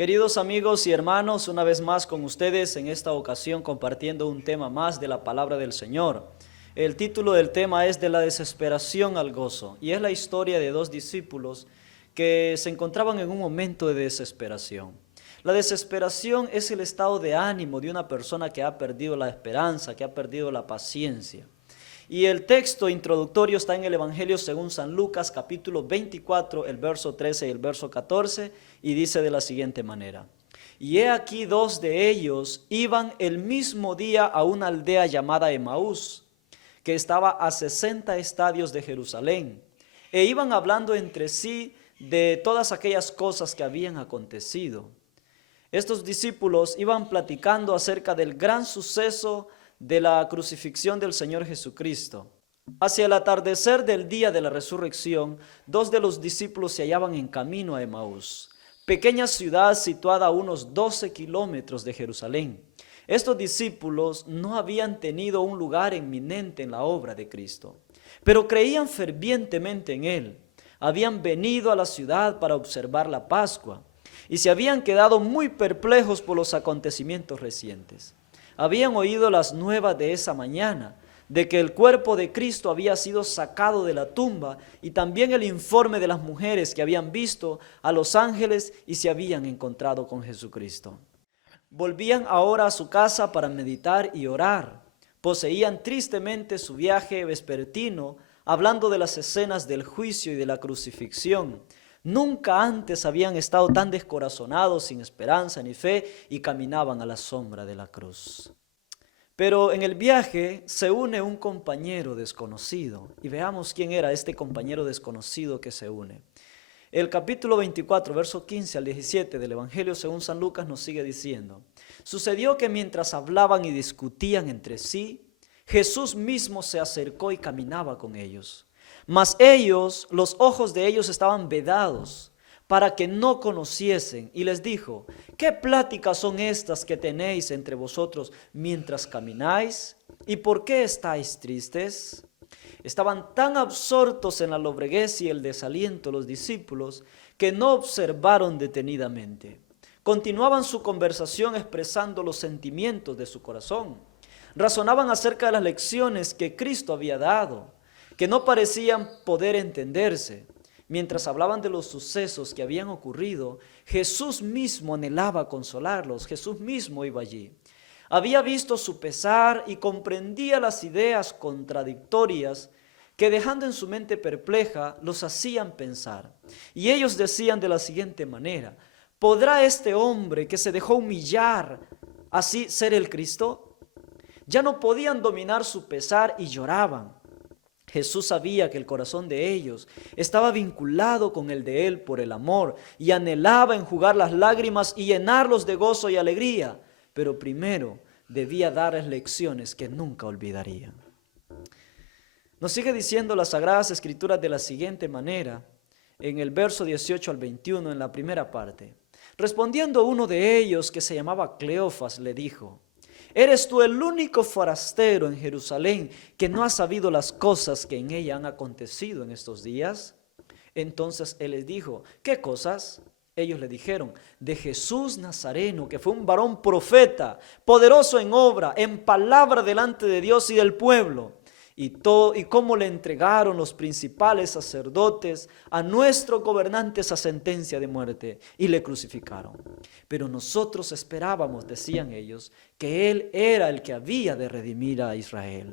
Queridos amigos y hermanos, una vez más con ustedes en esta ocasión compartiendo un tema más de la palabra del Señor. El título del tema es De la desesperación al gozo y es la historia de dos discípulos que se encontraban en un momento de desesperación. La desesperación es el estado de ánimo de una persona que ha perdido la esperanza, que ha perdido la paciencia. Y el texto introductorio está en el Evangelio según San Lucas, capítulo 24, el verso 13 y el verso 14, y dice de la siguiente manera: Y he aquí dos de ellos iban el mismo día a una aldea llamada Emaús, que estaba a 60 estadios de Jerusalén, e iban hablando entre sí de todas aquellas cosas que habían acontecido. Estos discípulos iban platicando acerca del gran suceso de la crucifixión del Señor Jesucristo. Hacia el atardecer del día de la resurrección, dos de los discípulos se hallaban en camino a Emaús, pequeña ciudad situada a unos 12 kilómetros de Jerusalén. Estos discípulos no habían tenido un lugar eminente en la obra de Cristo, pero creían fervientemente en Él. Habían venido a la ciudad para observar la Pascua y se habían quedado muy perplejos por los acontecimientos recientes. Habían oído las nuevas de esa mañana, de que el cuerpo de Cristo había sido sacado de la tumba, y también el informe de las mujeres que habían visto a los ángeles y se habían encontrado con Jesucristo. Volvían ahora a su casa para meditar y orar. Poseían tristemente su viaje vespertino, hablando de las escenas del juicio y de la crucifixión. Nunca antes habían estado tan descorazonados, sin esperanza ni fe, y caminaban a la sombra de la cruz. Pero en el viaje se une un compañero desconocido, y veamos quién era este compañero desconocido que se une. El capítulo 24, verso 15 al 17 del Evangelio según San Lucas nos sigue diciendo: Sucedió que mientras hablaban y discutían entre sí, Jesús mismo se acercó y caminaba con ellos. Mas ellos, los ojos de ellos estaban vedados para que no conociesen, y les dijo: ¿Qué pláticas son estas que tenéis entre vosotros mientras camináis? ¿Y por qué estáis tristes? Estaban tan absortos en la lobreguez y el desaliento los discípulos que no observaron detenidamente. Continuaban su conversación expresando los sentimientos de su corazón. Razonaban acerca de las lecciones que Cristo había dado, que no parecían poder entenderse. Mientras hablaban de los sucesos que habían ocurrido, Jesús mismo anhelaba consolarlos. Jesús mismo iba allí. Había visto su pesar y comprendía las ideas contradictorias que, dejando en su mente perpleja, los hacían pensar. Y ellos decían de la siguiente manera: ¿podrá este hombre que se dejó humillar así ser el Cristo? Ya no podían dominar su pesar y lloraban. Jesús sabía que el corazón de ellos estaba vinculado con el de Él por el amor y anhelaba enjugar las lágrimas y llenarlos de gozo y alegría, pero primero debía darles lecciones que nunca olvidarían. Nos sigue diciendo las Sagradas Escrituras de la siguiente manera, en el verso 18 al 21, en la primera parte. Respondiendo uno de ellos, que se llamaba Cleofas, le dijo: ¿eres tú el único forastero en Jerusalén que no ha sabido las cosas que en ella han acontecido en estos días? Entonces él les dijo: ¿qué cosas? Ellos le dijeron: de Jesús Nazareno, que fue un varón profeta, poderoso en obra, en palabra delante de Dios y del pueblo, y cómo le entregaron los principales sacerdotes a nuestros gobernantes a sentencia de muerte y le crucificaron. Pero nosotros esperábamos, decían ellos, que Él era el que había de redimir a Israel.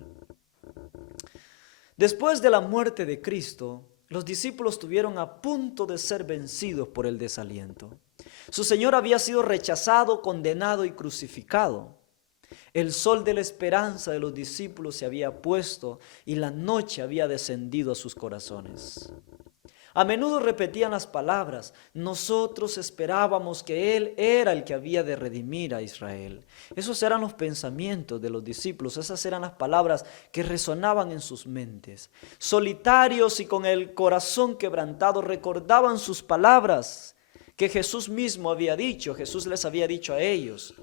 Después de la muerte de Cristo, los discípulos estuvieron a punto de ser vencidos por el desaliento. Su Señor había sido rechazado, condenado y crucificado. El sol de la esperanza de los discípulos se había puesto y la noche había descendido a sus corazones. A menudo repetían las palabras: nosotros esperábamos que Él era el que había de redimir a Israel. Esos eran los pensamientos de los discípulos, esas eran las palabras que resonaban en sus mentes. Solitarios y con el corazón quebrantado recordaban sus palabras que Jesús mismo había dicho. Jesús les había dicho a ellos: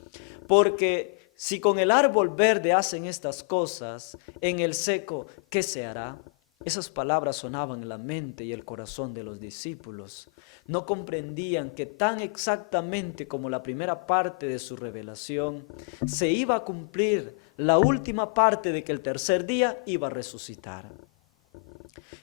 porque si con el árbol verde hacen estas cosas, en el seco, ¿qué se hará? Esas palabras sonaban en la mente y el corazón de los discípulos. No comprendían que tan exactamente como la primera parte de su revelación, se iba a cumplir la última parte de que el tercer día iba a resucitar.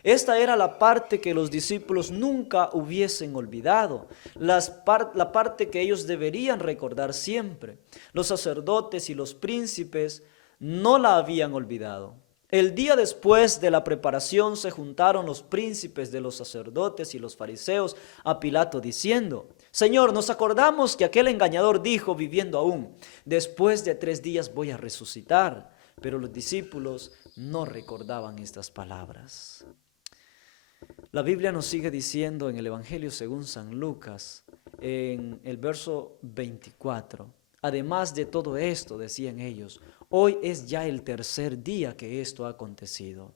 Esta era la parte que los discípulos nunca hubiesen olvidado, la parte que ellos deberían recordar siempre. Los sacerdotes y los príncipes no la habían olvidado. El día después de la preparación se juntaron los príncipes de los sacerdotes y los fariseos a Pilato diciendo: Señor, nos acordamos que aquel engañador dijo, viviendo aún, después de 3 días voy a resucitar. Pero los discípulos no recordaban estas palabras. La Biblia nos sigue diciendo en el Evangelio según San Lucas, en el verso 24, además de todo esto, decían ellos, hoy es ya el tercer día que esto ha acontecido.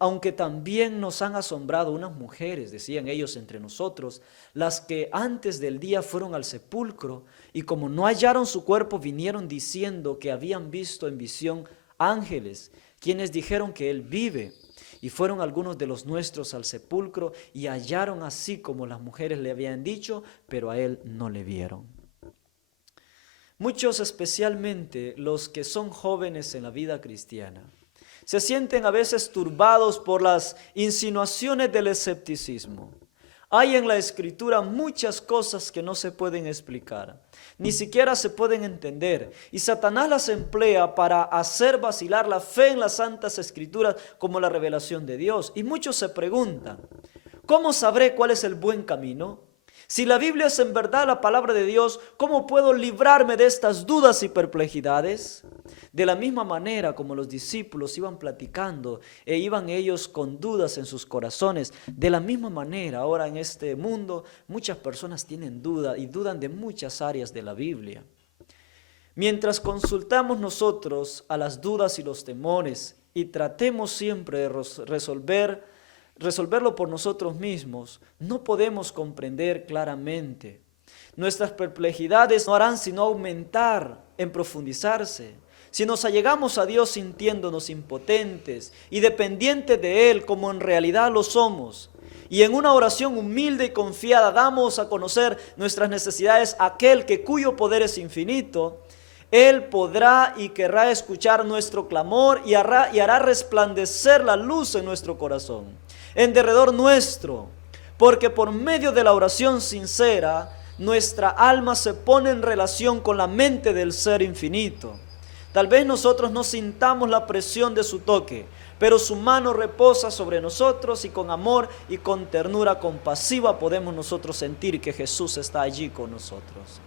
Aunque también nos han asombrado unas mujeres, decían ellos entre nosotros, las que antes del día fueron al sepulcro y como no hallaron su cuerpo, vinieron diciendo que habían visto en visión ángeles, quienes dijeron que él vive. Y fueron algunos de los nuestros al sepulcro y hallaron así como las mujeres le habían dicho, pero a él no le vieron. Muchos, especialmente los que son jóvenes en la vida cristiana, se sienten a veces turbados por las insinuaciones del escepticismo. Hay en la Escritura muchas cosas que no se pueden explicar, ni siquiera se pueden entender, y Satanás las emplea para hacer vacilar la fe en las Santas Escrituras como la revelación de Dios. Y muchos se preguntan, ¿cómo sabré cuál es el buen camino? Si la Biblia es en verdad la palabra de Dios, ¿cómo puedo librarme de estas dudas y perplejidades? De la misma manera como los discípulos iban platicando e iban ellos con dudas en sus corazones, de la misma manera ahora en este mundo muchas personas tienen duda y dudan de muchas áreas de la Biblia. Mientras consultamos nosotros a las dudas y los temores y tratemos siempre de resolverlo por nosotros mismos, no podemos comprender claramente. Nuestras perplejidades no harán sino aumentar en profundizarse. Si nos allegamos a Dios sintiéndonos impotentes y dependientes de Él como en realidad lo somos, y en una oración humilde y confiada damos a conocer nuestras necesidades a aquel cuyo poder es infinito, Él podrá y querrá escuchar nuestro clamor y hará resplandecer la luz en nuestro corazón, en derredor nuestro, porque por medio de la oración sincera, nuestra alma se pone en relación con la mente del Ser infinito. Tal vez nosotros no sintamos la presión de su toque, pero su mano reposa sobre nosotros y con amor y con ternura compasiva podemos nosotros sentir que Jesús está allí con nosotros.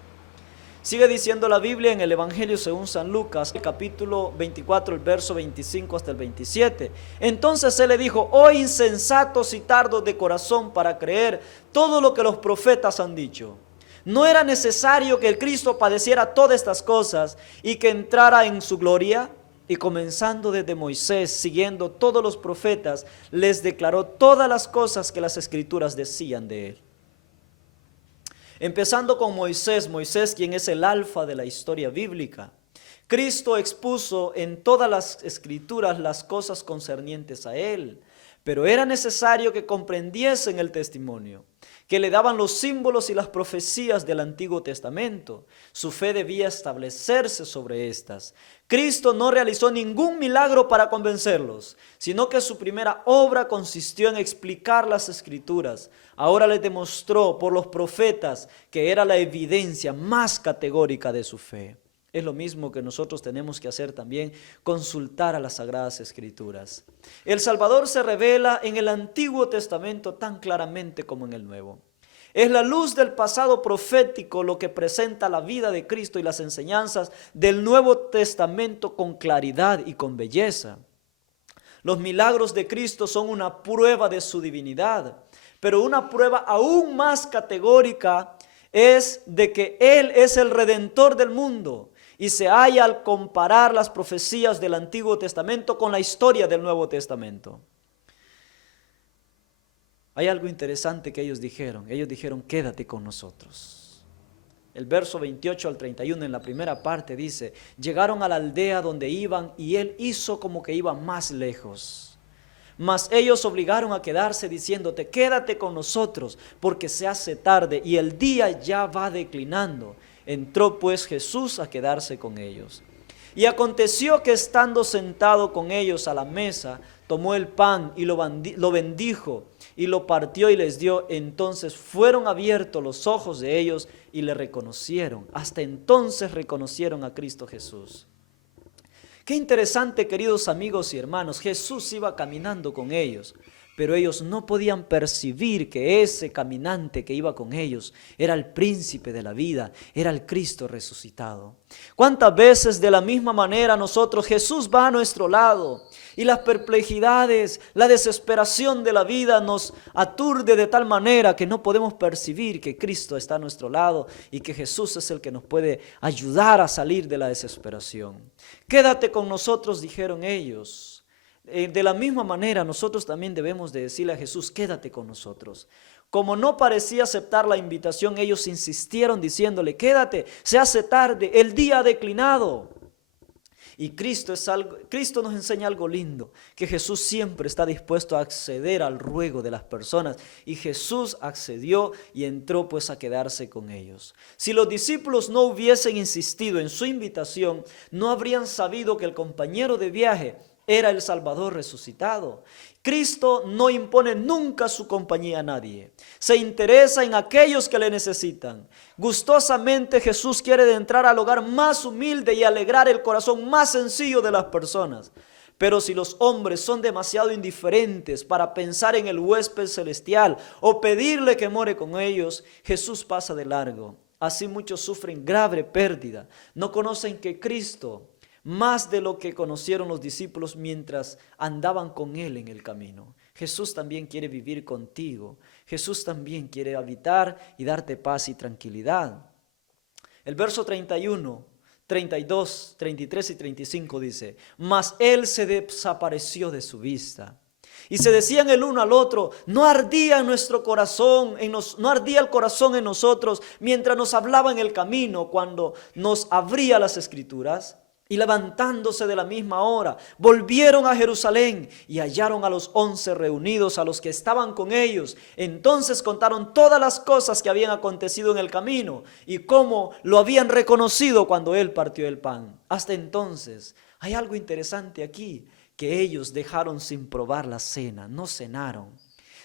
Sigue diciendo la Biblia en el Evangelio según San Lucas, el capítulo 24, el verso 25 hasta el 27. Entonces Él le dijo, oh insensatos y tardos de corazón para creer todo lo que los profetas han dicho. ¿No era necesario que el Cristo padeciera todas estas cosas y que entrara en su gloria? Y comenzando desde Moisés, siguiendo todos los profetas, les declaró todas las cosas que las Escrituras decían de él. Empezando con Moisés, quien es el alfa de la historia bíblica. Cristo expuso en todas las Escrituras las cosas concernientes a él, pero era necesario que comprendiesen el testimonio que le daban los símbolos y las profecías del Antiguo Testamento. Su fe debía establecerse sobre estas. Cristo no realizó ningún milagro para convencerlos, sino que su primera obra consistió en explicar las Escrituras. Ahora les demostró por los profetas que era la evidencia más categórica de su fe. Es lo mismo que nosotros tenemos que hacer también, consultar a las Sagradas Escrituras. El Salvador se revela en el Antiguo Testamento tan claramente como en el Nuevo. Es la luz del pasado profético lo que presenta la vida de Cristo y las enseñanzas del Nuevo Testamento con claridad y con belleza. Los milagros de Cristo son una prueba de su divinidad, pero una prueba aún más categórica es de que Él es el Redentor del mundo. Y se halla al comparar las profecías del Antiguo Testamento con la historia del Nuevo Testamento. Hay algo interesante que ellos dijeron. Ellos dijeron, quédate con nosotros. El verso 28 al 31 en la primera parte dice, llegaron a la aldea donde iban y él hizo como que iba más lejos. Mas ellos obligaron a quedarse diciéndote, quédate con nosotros, porque se hace tarde y el día ya va declinando. Entró pues Jesús a quedarse con ellos. Y aconteció que estando sentado con ellos a la mesa, tomó el pan y lo bendijo y lo partió y les dio. Entonces fueron abiertos los ojos de ellos y le reconocieron. Hasta entonces reconocieron a Cristo Jesús. Qué interesante, queridos amigos y hermanos. Jesús iba caminando con ellos, pero ellos no podían percibir que ese caminante que iba con ellos era el príncipe de la vida, era el Cristo resucitado. ¿Cuántas veces de la misma manera nosotros, Jesús va a nuestro lado y las perplejidades, la desesperación de la vida nos aturde de tal manera que no podemos percibir que Cristo está a nuestro lado y que Jesús es el que nos puede ayudar a salir de la desesperación? Quédate con nosotros, dijeron ellos. De la misma manera nosotros también debemos de decirle a Jesús, quédate con nosotros. Como no parecía aceptar la invitación, ellos insistieron diciéndole, quédate, se hace tarde, el día ha declinado. Y Cristo nos enseña algo lindo, que Jesús siempre está dispuesto a acceder al ruego de las personas. Y Jesús accedió y entró pues a quedarse con ellos. Si los discípulos no hubiesen insistido en su invitación, no habrían sabido que el compañero de viaje era el Salvador resucitado. Cristo no impone nunca su compañía a nadie. Se interesa en aquellos que le necesitan. Gustosamente Jesús quiere entrar al hogar más humilde y alegrar el corazón más sencillo de las personas. Pero si los hombres son demasiado indiferentes para pensar en el huésped celestial o pedirle que more con ellos, Jesús pasa de largo. Así muchos sufren grave pérdida. No conocen que Cristo, más de lo que conocieron los discípulos mientras andaban con Él en el camino. Jesús también quiere vivir contigo. Jesús también quiere habitar y darte paz y tranquilidad. El verso 31, 32, 33 y 35 dice, mas Él se desapareció de su vista. Y se decían el uno al otro, no ardía nuestro corazón, no ardía el corazón en nosotros mientras nos hablaba en el camino cuando nos abría las escrituras. Y levantándose de la misma hora, volvieron a Jerusalén y hallaron a los 11 reunidos, a los que estaban con ellos. Entonces contaron todas las cosas que habían acontecido en el camino y cómo lo habían reconocido cuando Él partió el pan. Hasta entonces, hay algo interesante aquí, que ellos dejaron sin probar la cena, no cenaron.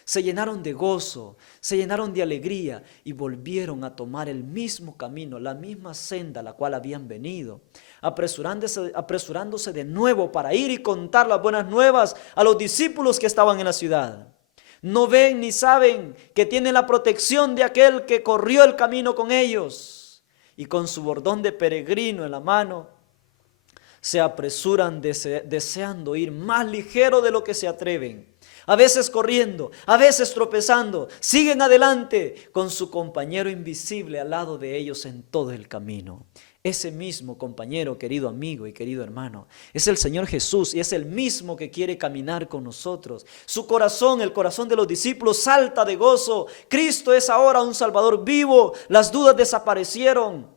Se llenaron de gozo, se llenaron de alegría y volvieron a tomar el mismo camino, la misma senda a la cual habían venido. Apresurándose de nuevo para ir y contar las buenas nuevas a los discípulos que estaban en la ciudad. No ven ni saben que tienen la protección de aquel que corrió el camino con ellos. Y con su bordón de peregrino en la mano, se apresuran deseando ir más ligero de lo que se atreven. A veces corriendo, a veces tropezando, siguen adelante con su compañero invisible al lado de ellos en todo el camino. Ese mismo compañero, querido amigo y querido hermano, es el Señor Jesús y es el mismo que quiere caminar con nosotros. Su corazón, el corazón de los discípulos, salta de gozo. Cristo es ahora un Salvador vivo. Las dudas desaparecieron.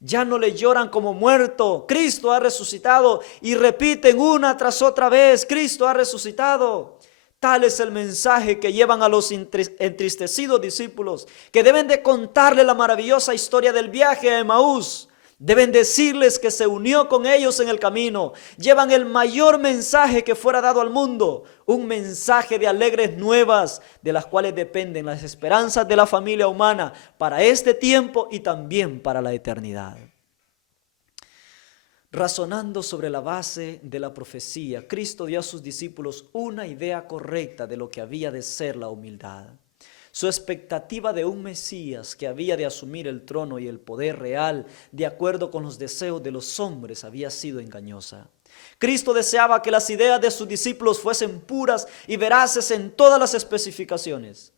Ya no le lloran como muerto. Cristo ha resucitado y repiten una tras otra vez, Cristo ha resucitado. Tal es el mensaje que llevan a los entristecidos discípulos, que deben de contarle la maravillosa historia del viaje a Emaús. Deben decirles que se unió con ellos en el camino. Llevan el mayor mensaje que fuera dado al mundo. Un mensaje de alegres nuevas, de las cuales dependen las esperanzas de la familia humana para este tiempo y también para la eternidad. Razonando sobre la base de la profecía, Cristo dio a sus discípulos una idea correcta de lo que había de ser la humildad. Su expectativa de un Mesías que había de asumir el trono y el poder real de acuerdo con los deseos de los hombres había sido engañosa. Cristo deseaba que las ideas de sus discípulos fuesen puras y veraces en todas las especificaciones.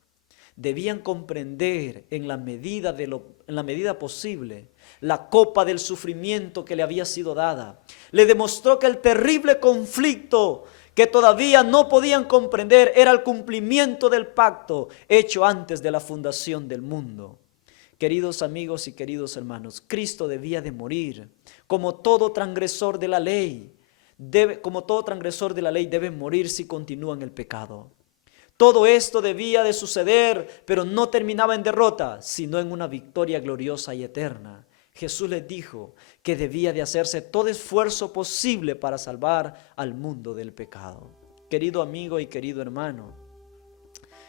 Debían comprender en la medida posible la copa del sufrimiento que le había sido dada. Le demostró que el terrible conflicto que todavía no podían comprender era el cumplimiento del pacto hecho antes de la fundación del mundo. Queridos amigos y queridos hermanos, Cristo debía de morir como todo transgresor de la ley. como todo transgresor de la ley, debe morir si continúa en el pecado. Todo esto debía de suceder, pero no terminaba en derrota, sino en una victoria gloriosa y eterna. Jesús les dijo que debía de hacerse todo esfuerzo posible para salvar al mundo del pecado. Querido amigo y querido hermano,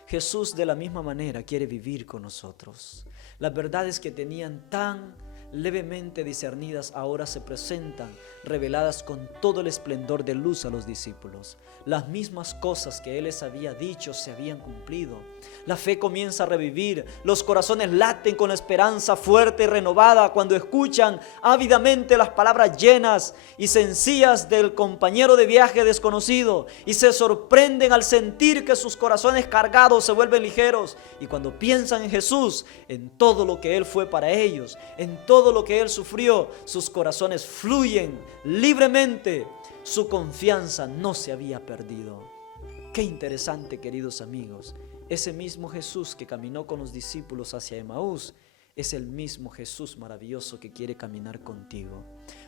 Jesús de la misma manera quiere vivir con nosotros. Las verdades que tenían tan levemente discernidas ahora se presentan reveladas con todo el esplendor de luz a los discípulos. Las mismas cosas que Él les había dicho se habían cumplido. La fe comienza a revivir, los corazones laten con esperanza fuerte y renovada cuando escuchan ávidamente las palabras llenas y sencillas del compañero de viaje desconocido, y se sorprenden al sentir que sus corazones cargados se vuelven ligeros, y cuando piensan en Jesús, en todo lo que Él fue para ellos, en todo lo que Él sufrió, sus corazones fluyen libremente. Su confianza no se había perdido. Qué interesante, queridos amigos. Ese mismo Jesús que caminó con los discípulos hacia Emaús es el mismo Jesús maravilloso que quiere caminar contigo.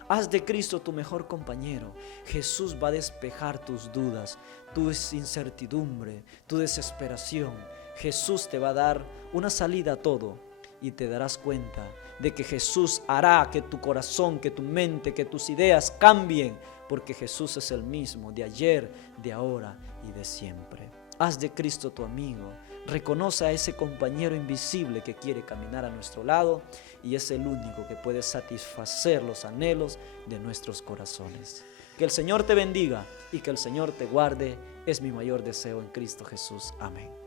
Haz de Cristo tu mejor compañero. Jesús va a despejar tus dudas, tu incertidumbre, tu desesperación. Jesús te va a dar una salida a todo y te darás cuenta de que Jesús hará que tu corazón, que tu mente, que tus ideas cambien, porque Jesús es el mismo de ayer, de ahora y de siempre. Haz de Cristo tu amigo. Reconoce a ese compañero invisible que quiere caminar a nuestro lado y es el único que puede satisfacer los anhelos de nuestros corazones. Que el Señor te bendiga y que el Señor te guarde es mi mayor deseo en Cristo Jesús. Amén.